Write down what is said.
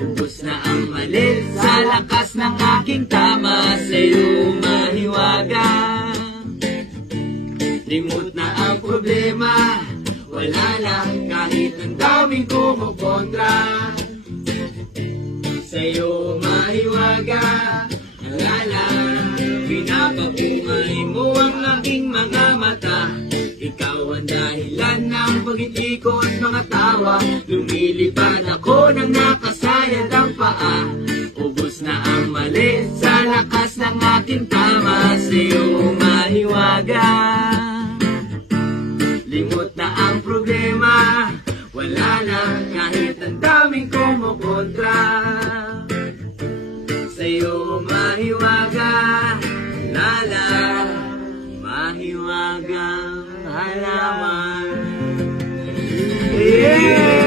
Ubus na ang mali sa lakas ng aking tama, sa'yo mahiwaga. Limot na ang problema, wala na kahit ang daming kumukontra. Sa'yo mahiwaga, wala. Pinapabuhay mo ang aking mga mata. Ikaw ang dahilan ng pag-ibig ko at mga tawa. Lumilipad ako nang nakasayad ang paa. Ubus na ang mali sa lakas ng aking tama, sa'yo mahiwaga. Limot na ang problema, wala na kahit ang daming kumukontra. Sa'yo mahiwaga, lala, mahiwagang halaman. Yeah!